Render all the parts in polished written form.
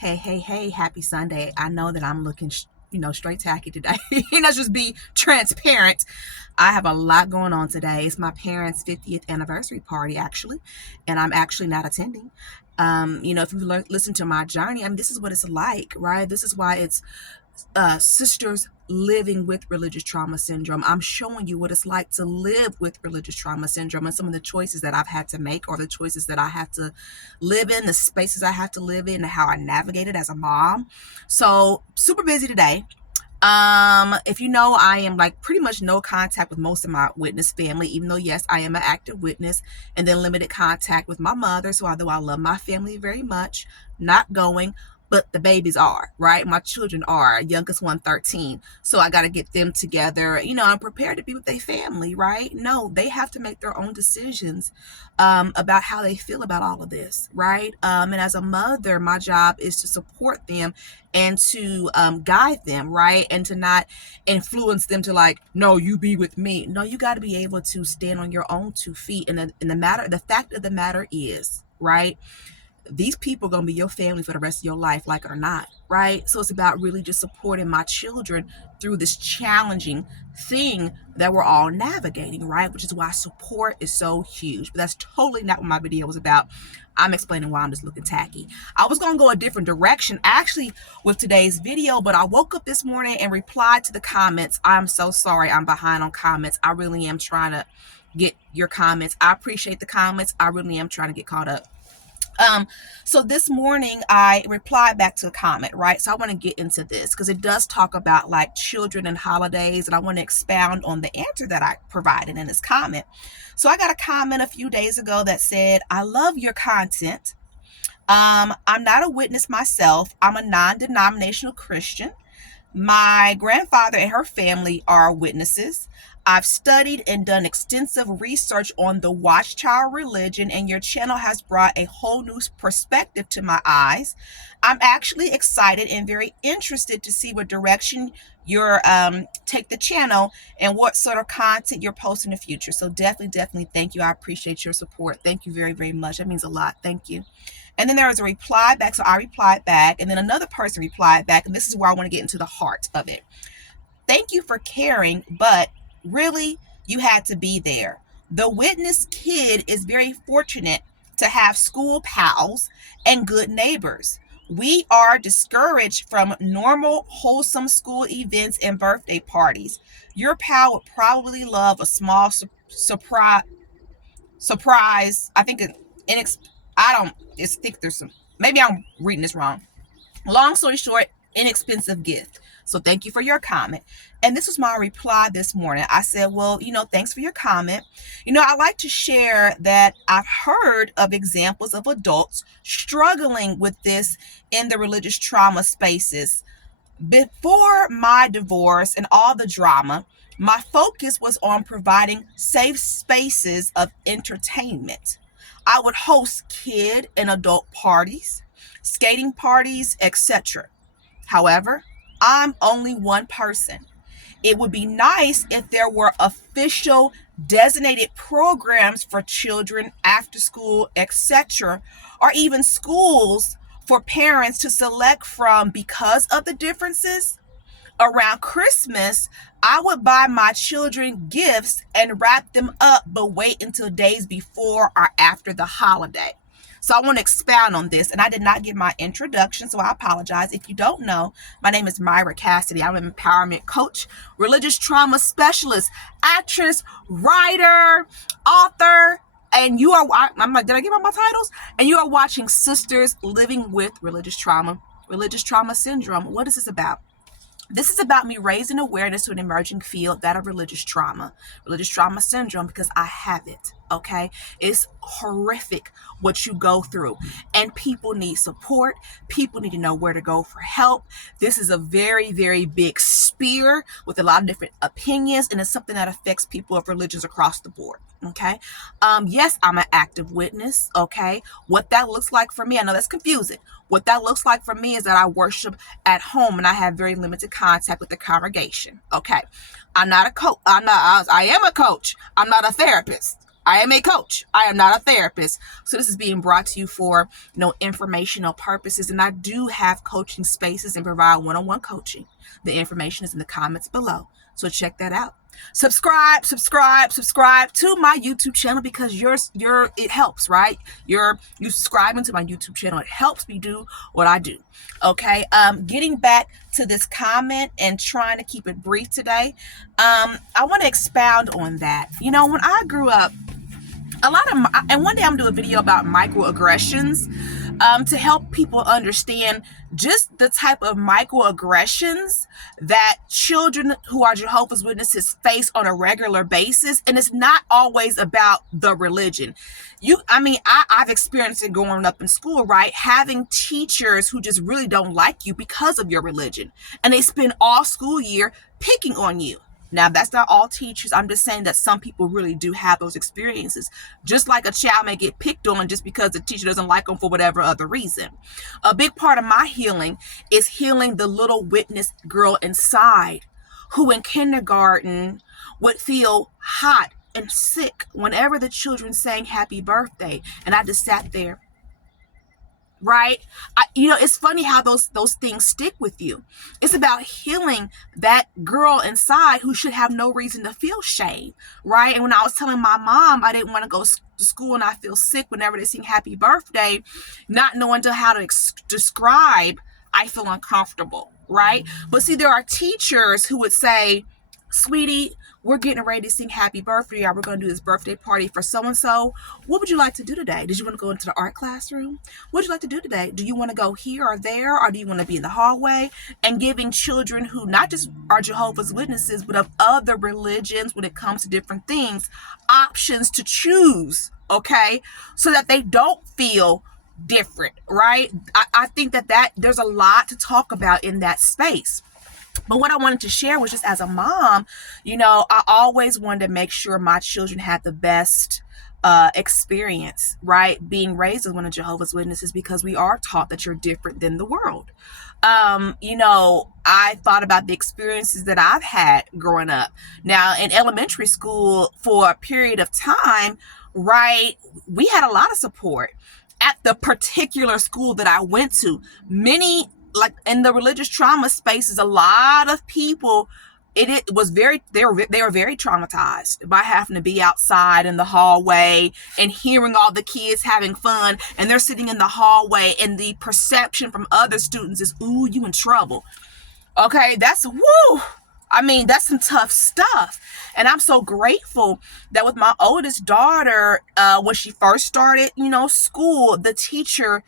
Hey, happy Sunday. I know that I'm looking, straight tacky today. Let's just be transparent. I have a lot going on today. It's my parents' 50th anniversary party, actually, and I'm actually not attending. If you listen to my journey, this is what it's like, right? This is why it's sisters living with religious trauma syndrome. I'm showing you what it's like to live with religious trauma syndrome and some of the choices that I've had to make, or the choices that I have to live in, the spaces I have to live in, and how I navigate it as a mom. So super busy today. If you know, I am like pretty much no contact with most of my witness family, even though yes, I am an active witness, and then limited contact with my mother. So although I love my family very much, not going, but the babies are, right? My children are, youngest one 13. So I got to get them together. I'm prepared to be with their family, right? No, they have to make their own decisions about how they feel about all of this, right? And as a mother, my job is to support them and to guide them, right? And to not influence them to like, no, you be with me. No, you got to be able to stand on your own 2 feet. And the fact of the matter is, right, these people are going to be your family for the rest of your life, like it or not, right? So it's about really just supporting my children through this challenging thing that we're all navigating, right? Which is why support is so huge. But that's totally not what my video was about. I'm explaining why I'm just looking tacky. I was going to go a different direction actually with today's video, but I woke up this morning and replied to the comments. I'm so sorry I'm behind on comments. I really am trying to get your comments. I appreciate the comments. I really am trying to get caught up. So this morning I replied back to a comment, right? So I want to get into this because it does talk about like children and holidays, and I want to expound on the answer that I provided in this comment. So I got a comment a few days ago that said, I love your content. I'm not a witness myself. I'm a non-denominational Christian. My grandfather and her family are witnesses. I've studied and done extensive research on the Watchtower religion, and your channel has brought a whole new perspective to my eyes. I'm actually excited and very interested to see what direction you're take the channel and what sort of content you're posting in the future. So definitely thank you. I appreciate your support. Thank you very much. That means a lot. Thank you. And then there was a reply back. So I replied back, and then another person replied back. And this is where I want to get into the heart of it. Thank you for caring, but really, you had to be there. The witness kid is very fortunate to have school pals and good neighbors. We are discouraged from normal, wholesome school events and birthday parties. Your pal would probably love a small surprise. I think maybe I'm reading this wrong. Long story short, inexpensive gift. So thank you for your comment. And this was my reply this morning. I said, well, thanks for your comment. I like to share that I've heard of examples of adults struggling with this in the religious trauma spaces. Before my divorce and all the drama, my focus was on providing safe spaces of entertainment. I would host kid and adult parties, skating parties, etc. However, I'm only one person. It would be nice if there were official designated programs for children after school, etc., or even schools for parents to select from because of the differences. Around Christmas, I would buy my children gifts and wrap them up, but wait until days before or after the holiday. So I want to expound on this, and I did not give my introduction, so I apologize. If you don't know, my name is Myra Cassidy. I'm an empowerment coach, religious trauma specialist, actress, writer, author, and you are, did I give out my titles? And you are watching Sisters Living with Religious Trauma Syndrome. What is this about? This is about me raising awareness to an emerging field, that of religious trauma syndrome, because I have it, okay? It's horrific what you go through, and people need support. People need to know where to go for help. This is a very big spear with a lot of different opinions, and it's something that affects people of religions across the board, okay? Yes, I'm an active witness, okay? What that looks like for me, I know that's confusing. What that looks like for me is that I worship at home and I have very limited contact with the congregation. Okay. I'm not a coach. I am a coach. I'm not a therapist. I am a coach. I am not a therapist. So this is being brought to you for, informational purposes. And I do have coaching spaces and provide one-on-one coaching. The information is in the comments below. So check that out. Subscribe to my YouTube channel, because it helps, right? You subscribing to my YouTube channel. It helps me do what I do. Okay. Getting back to this comment and trying to keep it brief today. I want to expound on that. When I grew up, and one day I'm gonna do a video about microaggressions, to help people understand just the type of microaggressions that children who are Jehovah's Witnesses face on a regular basis. And it's not always about the religion. I've experienced it growing up in school, right? Having teachers who just really don't like you because of your religion. And they spend all school year picking on you. Now, that's not all teachers. I'm just saying that some people really do have those experiences. Just like a child may get picked on just because the teacher doesn't like them for whatever other reason. A big part of my healing is healing the little witness girl inside, who in kindergarten would feel hot and sick whenever the children sang happy birthday. And I just sat there. Right? It's funny how those things stick with you. It's about healing that girl inside who should have no reason to feel shame. Right? And when I was telling my mom I didn't want to go to school and I feel sick whenever they sing happy birthday, not knowing how to describe, I feel uncomfortable. Right? But see, there are teachers who would say, sweetie, we're getting ready to sing happy birthday, or we're going to do this birthday party for so-and-so. What would you like to do today? Did you want to go into the art classroom? What would you like to do today? Do you want to go here or there? Or do you want to be in the hallway? And giving children who not just are Jehovah's Witnesses, but of other religions when it comes to different things, options to choose, okay? So that they don't feel different, right? I think that there's a lot to talk about in that space. But what I wanted to share was just as a mom, I always wanted to make sure my children had the best experience, right? Being raised as one of Jehovah's Witnesses, because we are taught that you're different than the world. I thought about the experiences that I've had growing up. Now, in elementary school, for a period of time, right, we had a lot of support. At the particular school that I went to, like in the religious trauma spaces, a lot of people, they were very traumatized by having to be outside in the hallway and hearing all the kids having fun, and they're sitting in the hallway, and the perception from other students is, ooh, you in trouble. Okay, that's some tough stuff. And I'm so grateful that with my oldest daughter, when she first started, school, the teacher,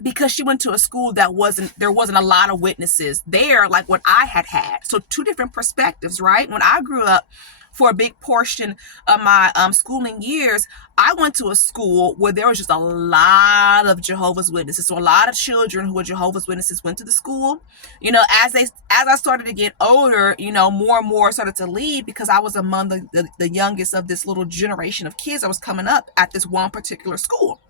because she went to a school there wasn't a lot of witnesses there, like what I had. So two different perspectives, right? When I grew up, for a big portion of my schooling years, I went to a school where there was just a lot of Jehovah's Witnesses. So a lot of children who were Jehovah's Witnesses went to the school. As I started to get older, more and more started to leave, because I was among the youngest of this little generation of kids that was coming up at this one particular school.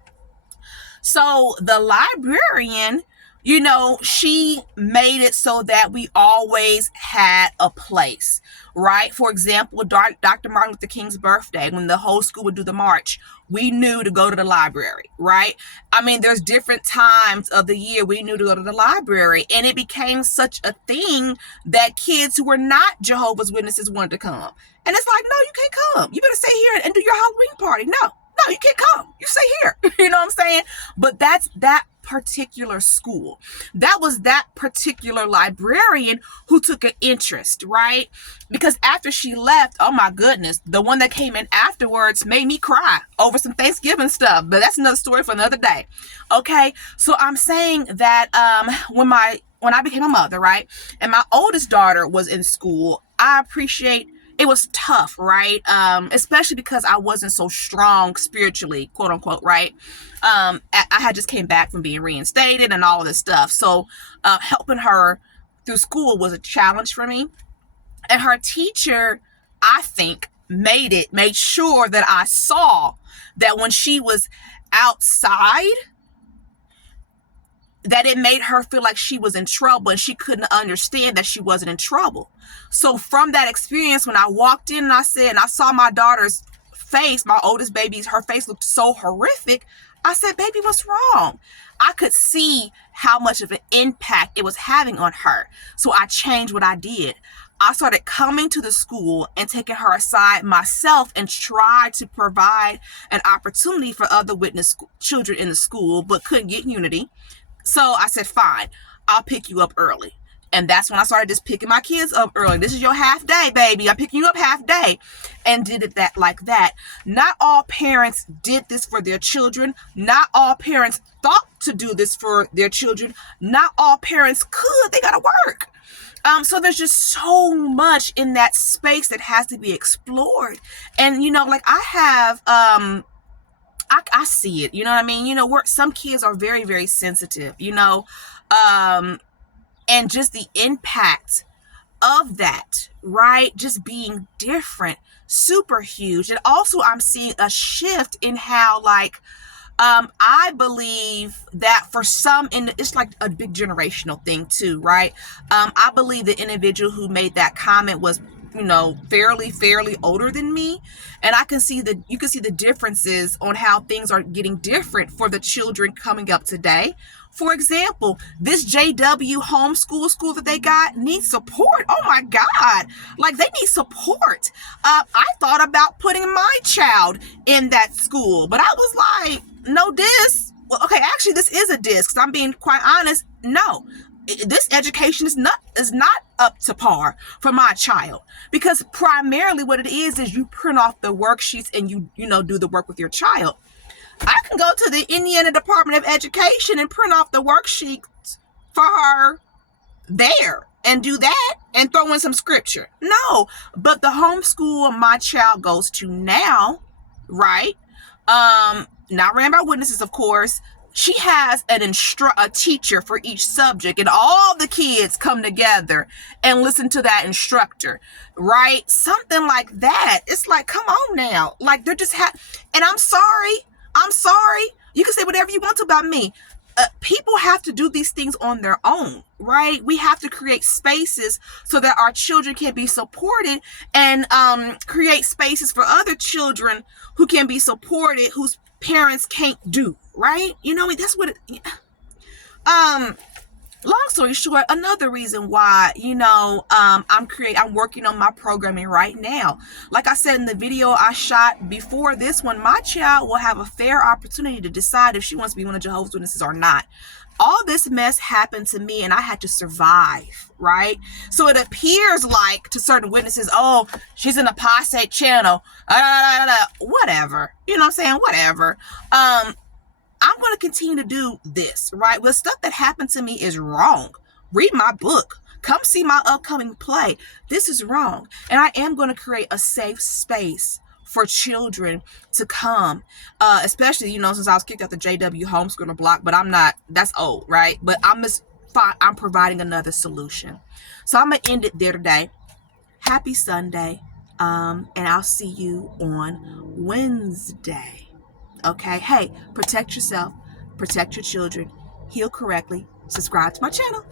So the librarian, she made it so that we always had a place, right? For example, Dr. Martin Luther King's birthday, when the whole school would do the march, we knew to go to the library, right? There's different times of the year we knew to go to the library, and it became such a thing that kids who were not Jehovah's Witnesses wanted to come. And it's like, no, you can't come. You better stay here and do your Halloween party. No, you can't come. You stay here. You know what I'm saying? But that's that particular school. That was that particular librarian who took an interest, right? Because after she left, oh my goodness, the one that came in afterwards made me cry over some Thanksgiving stuff, but that's another story for another day. Okay, so I'm saying that when I became a mother, right, and my oldest daughter was in school, I appreciate it was tough, right? Especially because I wasn't so strong spiritually, quote unquote, right? I had just came back from being reinstated and all of this stuff. So helping her through school was a challenge for me. And her teacher, I think, made sure that I saw that when she was outside, that it made her feel like she was in trouble, and she couldn't understand that she wasn't in trouble. So from that experience, when I walked in and I saw my daughter's face, my oldest baby's, her face looked so horrific. I said, baby, what's wrong? I could see how much of an impact it was having on her. So I changed what I did. I started coming to the school and taking her aside myself and tried to provide an opportunity for other witness children in the school, but couldn't get unity. So I said, fine, I'll pick you up early. And that's when I started just picking my kids up early. This is your half day, baby. I'm picking you up half day. And did it like that. Not all parents did this for their children. Not all parents thought to do this for their children. Not all parents could. They got to work. So there's just so much in that space that has to be explored. And, you know, like I have, I see it, you know what I mean? You know, some kids are very, very sensitive, you know, and just the impact of that, right? Just being different, super huge. And also I'm seeing a shift in how, like, I believe that for some, it's like a big generational thing too, right? I believe the individual who made that comment was, you know, fairly older than me. And you can see the differences on how things are getting different for the children coming up today. For example, this JW homeschool school that they got needs support. Oh my God. Like, they need support. I thought about putting my child in that school, but I was like, no diss. Well, okay, actually this is a diss, because I'm being quite honest. No, this education is not up to par for my child, because primarily what it is you print off the worksheets and you know, do the work with your child. I can go to the Indiana Department of Education and print off the worksheets for her there and do that and throw in some scripture. No, but the homeschool my child goes to now, right? Not ran by witnesses, of course. She has a teacher for each subject, and all the kids come together and listen to that instructor, right? Something like that. It's like, come on now. Like, they're just and I'm sorry. You can say whatever you want to about me. People have to do these things on their own, right? We have to create spaces so that our children can be supported, and create spaces for other children who can be supported, whose parents can't do, right? You know, that's what long story short, another reason why, you know, I'm working on my programming right now. Like I said in the video I shot before this one, my child will have a fair opportunity to decide if she wants to be one of Jehovah's Witnesses or not. All this mess happened to me and I had to survive, right? So it appears like to certain witnesses, oh, she's an apostate channel, whatever. You know what I'm saying? Whatever. I'm going to continue to do this, right? The stuff that happened to me is wrong. Read my book. Come see my upcoming play. This is wrong. And I am going to create a safe space for children to come, especially, you know, since I was kicked out the JW homeschooling block, but I'm not, that's old, right? But I'm providing another solution. So I'm going to end it there today. Happy Sunday. And I'll see you on Wednesday. Okay. Hey, protect yourself, protect your children, heal correctly, subscribe to my channel.